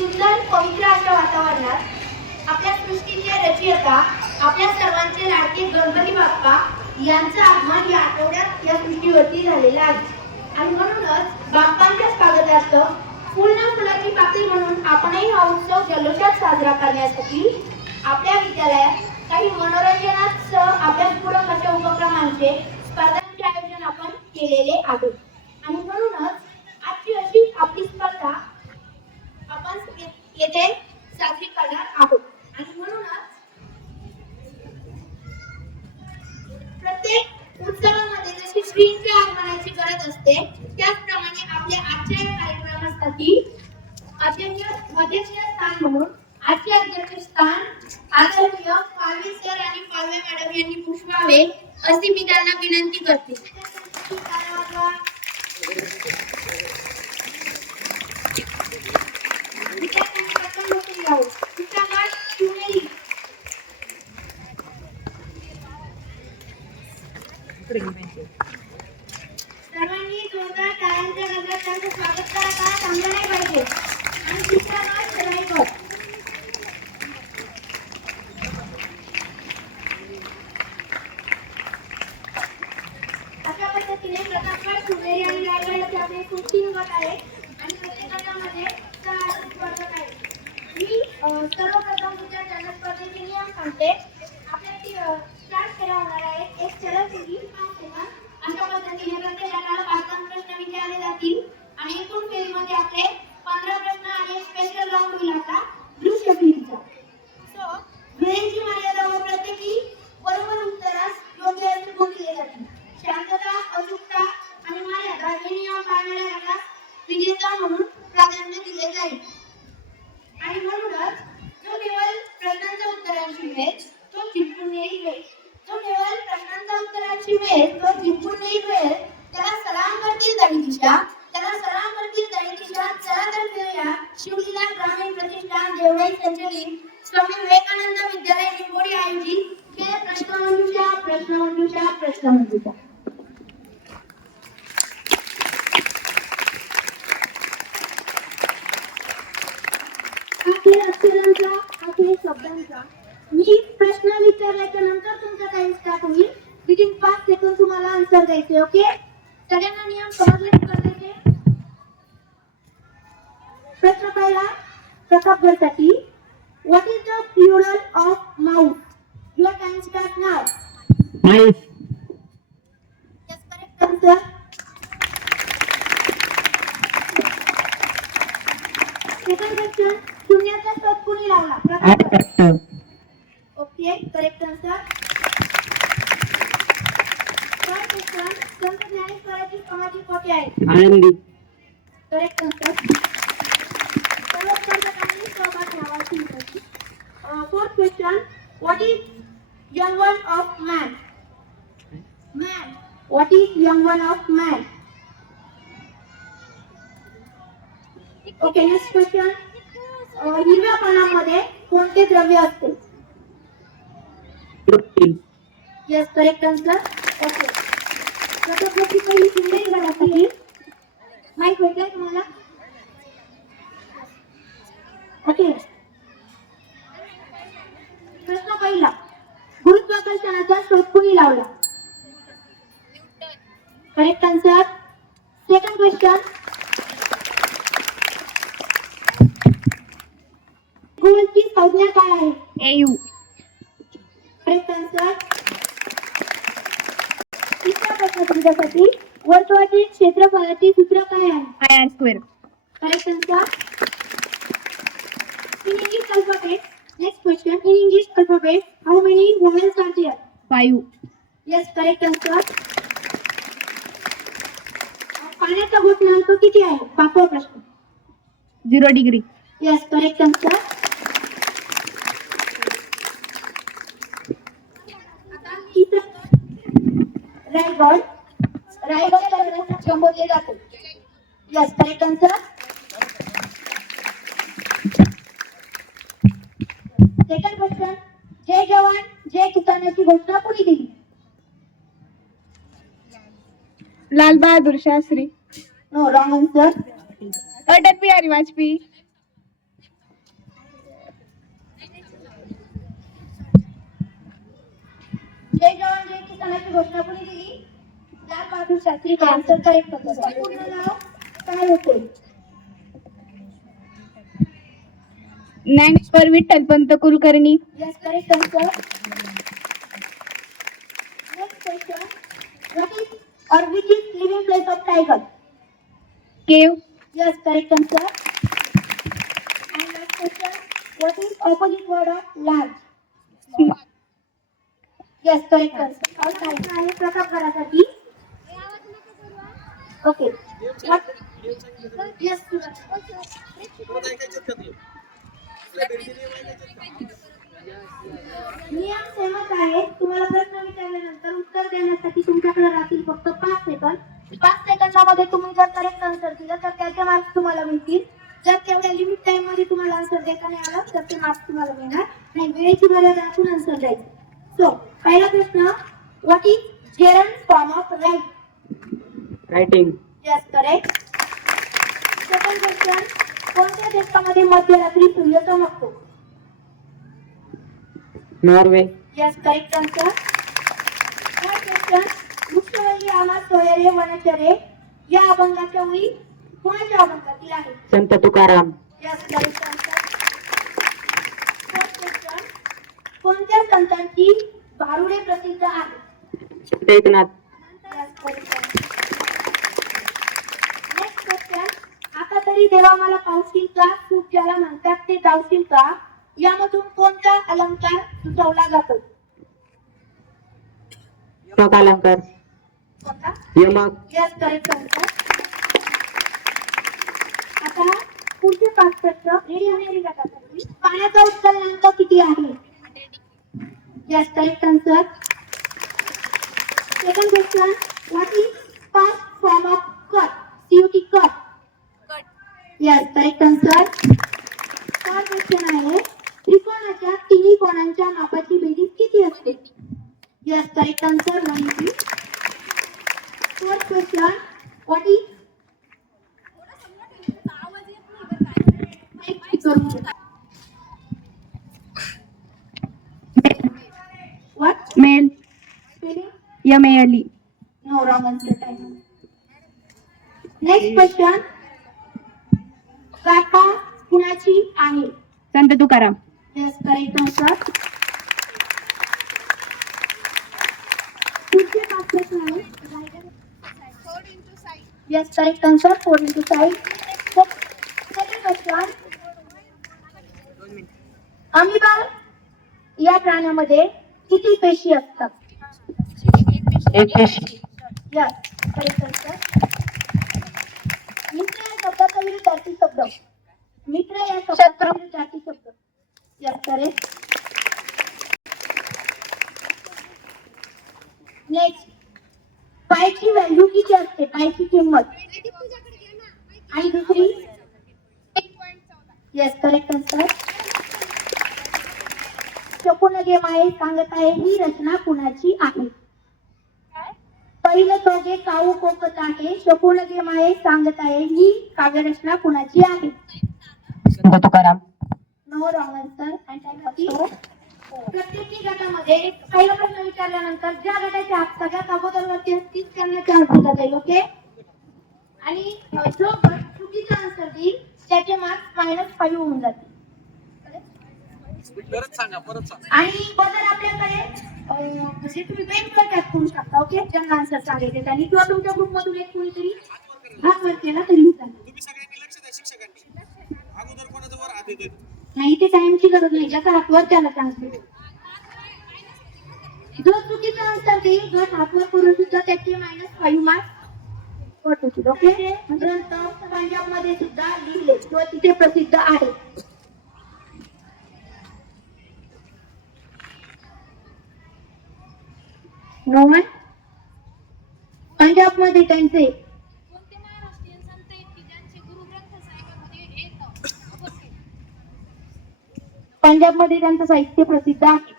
सुंदर पवित्र अशा वातावरणात आपल्या सृष्टीचे रचयिता आपल्या सर्वांचे लाडके गणपती बाप्पा यांचं आगमन या आठवड्यात या सृष्टीवरती झालेलं आहे आणि म्हणूनच बाप्पांच्या स्वागतार्थ फुल ना फुलाची पाकळी म्हणून आपणही हा उत्सव जल्लोषात साजरा करण्यासाठी आपल्या विद्यालयात काही मनोरंजनासह अभ्यासपूरक अशा उपक्रमांचे स्पर्धांचे आयोजन आपण केलेले आहे आणि म्हणूनच आजची अशी आपली स्पर्धा आपण येथे साजरी करणार आहोत आणि म्हणूनच प्रत्येक उत्सवामध्ये जशी श्रींच्या आगमनाची गरज असते त्याचप्रमाणे आपल्या आजच्या कार्यक्रमासाठी अध्यक्षीय स्थान म्हणून आजचे अध्यक्षस्थान आदरणीय पालवे सर आणि पालवे मॅडम यांनी पुष्पावे अशी मी त्यांना विनंती करते. सर्वांनी जोरदार टाळ्यांच्या गजरात त्यांचं स्वागत करा का थांबलं नाही पाहिजे आणि तिसरा नाव सराईकर. अशा पद्धतीने प्रतापगड सुमेरी आणि रायगड असे आपले खूप 3 गट आहेत आणि प्रत्येक गटामध्ये 6 स्पर्धक आहेत. मी सर्वप्रथम तुमच्या चॅनल स्पर्धेचे नियम सांगते. आपल्या 4 फेऱ्या होणार आहेत. एक सरळ फेरी 5 सेकंद अशा पद्धतीने प्रत्येक गटाला 5 प्रश्न विचारले जातील आणि एकूण फेरीमध्ये आपले 15 प्रश्न आणि एक स्पेशल राऊंड होईल आता दृश्य फेरीचा. सो वेळेची मर्यादा व प्रत्येकी बरोबर उत्तरास योग्य असे गुण दिले जातील. शांतता, अचूकता आणि मर्यादा हे नियम पाळणाऱ्या गटास विजेता म्हणून प्राधान्य दिले जाईल आणि म्हणूनच जो केवळ प्रश्नांच्या उत्तरांची वेळ तो जिंकून येईल. जो केवळ प्रश्नांच्या उत्तरांची वेळ तो जिंकून येईल त्याला सलाम करतील दही दिशा. त्याला सलाम करतील दही दिशा. चला तर खेळूया शिवलीला ग्रामीण प्रतिष्ठान देवळाई संचलित स्वामी विवेकानंद विद्यालय निंबोडी आयोजित खेळ प्रश्नमंजुषा प्रश्नमंजुषा प्रश्नमंजुषा. आपल्या अक्षरांचा आपल्या शब्दांचा मी प्रश्न विचारल्याच्या नंतर तुमचा टाइम स्टार्ट होईल. विदिन 5 सेकंद तुम्हाला आन्सर द्यायचे. ओके, सगळ्यांना नियम समजले स्पर्धेचे. प्रश्न पहिला प्रतापगडसाठी. What is the plural of mouse? Your time start now. Mouse. Yes, correct answer. Second question. शून्याचा शोध कोणी लावला? Pratapgad. Okay, correct answer. Third question. संत ज्ञानेश्वरांची समाधी कोठे आहे? आनंदी. Correct answer. सर्व स्पर्धकांनी सहभाग घ्यावा अशी विनंती. Fourth question. What is young one of man? Man. What is young one of man? Okay, next question. हिरव्या पानांमध्ये कोणते द्रव्य असते? Yes, correct answer. ओके, प्रतापगडची पहिली सुंदरी गडासाठी माहित भेटलाय तुम्हाला? ओके, प्रश्न पहिला. गुरुत्वाकर्षणाचा शोध कोणी लावला? Correct answer. Second question. गोलची संज्ञा काय आहे? एयू. Correct answer. तिसरा प्रश्न तुमच्यासाठी. वर्तुळाचे क्षेत्रफळाचे सूत्र काय आहे? Pi r square. Correct answer. In English alphabet. Next question. In English alphabet how many vowels are there? 5. Yes, correct answer. पाण्याचा घोषणांक किती आहे? 5वा प्रश्न. 0 degree. Yes, correct answer. Raigad. Raigad दगडांना संबोधले जाते. Yes, correct answer. Second question. जय जवान जय किसानाची घोषणा कोणी दिली? Lal Bahadur Shastri. No, wrong answer. Atal Bihari Vajpayee. जय जवान जय किसानाची घोषणा कोणी दिली? लाल बहादूर शास्त्री. आन्सर करेक्ट होतं. पूर्ण नाव काय होते? Dnyaneshwar Vitthalpant Kulkarni. Yes, correct answer. Next question. What is or which is living place of tiger? केव. Yes, correct answer. And last question. What is opposite word of large? Yes, correct answer. All right. आहे प्रतापगडासाठी. Okay. What? Yes, नियम सेमच आहे. तुम्हाला प्रश्न विचारल्यानंतर उत्तर देण्यासाठी तुमच्याकडे राहतील फक्त 5 सेकंद. 5 सेकंदामध्ये तुम्ही जर करेक्ट आन्सर दिलं तर त्याचे मार्क्स तुम्हाला मिळतील. जर तेवढ्या लिमिट टाइम मध्ये तुम्हाला आन्सर देता नाही आलं तर ते मार्क्स तुम्हाला मिळणार नाही. वेळेची मर्यादा राखून आन्सर द्यायचं. सो पहिला प्रश्न. What is gerund form of write? Writing. Yes, correct. Second question. कोणत्या देशामध्ये मध्यरात्री सूर्य चमकतो? Norway. Yes, correct answer. Third question. वृक्षवल्ली आम्हास सोयरे वनचरे या अभंगाच्या ओळी कोणाच्या अभंगातील आहे? संत Tukaram. Yes, correct answer. Fourth question. कोणत्या संतांची भारुडे प्रसिद्ध आहे? Eknath. Yes, correct answer. Next question. आता तरी देवा मला पावशील का, तू ज्याला म्हणतात ते जावशील का, यामधून कोणता अलंकार सुचवला जातो? यमक अलंकार. कोणता? यमक. Yes, correct answer. आता पुढचे 5 प्रश्न. रेडी होण्याची गटासाठी पाण्याचा उत्तलनांक किती आहे? Yes, correct answer. Second question. What is first form of cut? CUT cut. Yes, correct answer. Third question आहे. त्रिकोणाच्या तिन्ही कोणांच्या मापाची बेरीज किती असते? Yes, correct answer. 180. Fourth question. What is what? Male. Spelling? यमेली. No, wrong answer. Time. Next question. गाथा कुणाची आहे? संत तुकाराम. Yes, correct answer. पुढचे 5 प्रश्न आहेत. Yes, correct answer. 4 into 5. Second question. Amoeba या प्राण्यामध्ये किती पेशी असतात? एक पेशी. Yes, correct answer. मित्र या शब्दाचा विरुद्धार्थी शब्द. मित्र या शब्दाचा विरुद्धार्थी शब्द. Yes, correct. Next. पायची व्हॅल्यू किती असते? पायची किंमत. आणि दुसरी? Yes, correct answer. शकुनगे माये सांगत आहे ही रचना कुणाची आहे? पहिलं तोगे काऊ कोकत आहे. शकुनगे माये सांगत आहे ही काव्यरचना कुणाची आहे? संत Tukaram. No, wrong answer. And time होती. प्रत्येक गटामध्ये पहिला प्रश्न विचारल्यानंतर ज्या गटाचे हात सगळ्यात अगोदरवरती असतील त्यांना चान्स दिला जाईल. ओके. आणि जो गट चुकीचा आन्सर देईल त्याचे मार्क्स -5 होऊन जातील. आणि बदल आपल्याकडे म्हणजे तुम्ही बेंचवर टॅप करू शकता. ओके. ज्यांना आन्सर सांगायचे त्यांनी किंवा तुमच्या ग्रुप मधून एक कोणीतरी हात वर केला तरी चालेल. नाही, ते टाइमची गरज नाही. ज्याचा हात वर त्याला चान्स देईल. जो चुकीचा आन्सर देईल गट हात वर करून सुद्धा त्याचे -5 मार्क्स कट होतील. ओके. ग्रंथ पंजाब मध्ये सुद्धा लिहिले किंवा तिथे प्रसिद्ध आहे. No one. पंजाब मध्ये त्यांचे पंजाब मध्ये त्यांचं साहित्य प्रसिद्ध आहे.